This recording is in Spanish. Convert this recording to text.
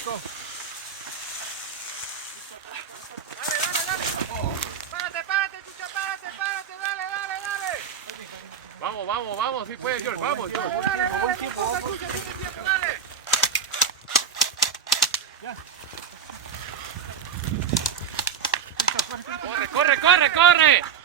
Nico. Párate, Chucha, párate, dale. Vamos, sí puede, George, vamos, George. Dale, Chucha, tiene tiempo, dale. Ya. Corre.